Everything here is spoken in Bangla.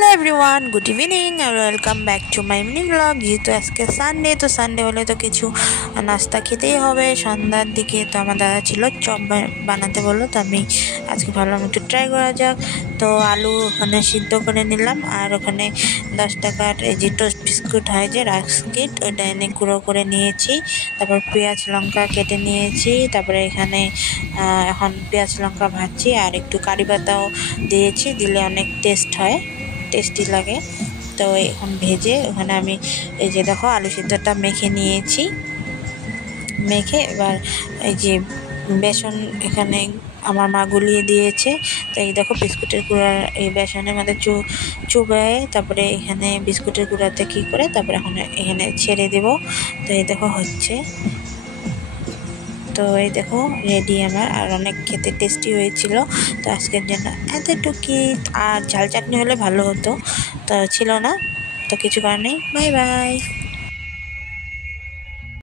हेलो एवरीवन गुड इवनिंग और welcome back to my mini blog. যেহেতু আজকে সানডে, তো সানডে হলে তো কিছু নাস্তা খেতেই হবে। সন্ধ্যার দিকে তো আমার দাদা ছিল চপ বানাতে বললো, তো আমি আজকে ভাবলাম একটু ট্রাই করা যাক। তো আলু ওখানে সিদ্ধ করে নিলাম, আর ওখানে 10 টাকার এই যে টোস্ট বিস্কুট হয় যে রাস্কিট, ওইটা এনে গুঁড়ো করে নিয়েছি। তারপর পেঁয়াজ লঙ্কা কেটে নিয়েছি। তারপরে এখানে এখন পেঁয়াজ লঙ্কা ভাজছি, আর একটু কারি পাতাও দিয়েছি, দিলে অনেক টেস্ট হয়, টেস্টি লাগে। তো এখন ভেজে ওখানে আমি এই যে দেখো আলু সিদ্ধটা মেখে নিয়েছি। মেখে এবার এই যে বেসন এখানে আমার মা গুলিয়ে দিয়েছে। তো এই দেখো বিস্কুটের গুঁড়া এই বেসনের মধ্যে চুবায়ে তারপরে এখানে বিস্কুটের গুঁড়াতে কী করে তারপরে এখন এখানে ছেড়ে দেব। তো এই দেখো হচ্ছে, তো এই দেখো রেডি আমার, আর অনেক খেতে টেস্টি হয়েছিল। তো আজকের জন্য এতটুকুই, আর ঝাল চাটনি হলে ভালো হতো, তো ছিল না, তো কিছু কারণে বাই বাই।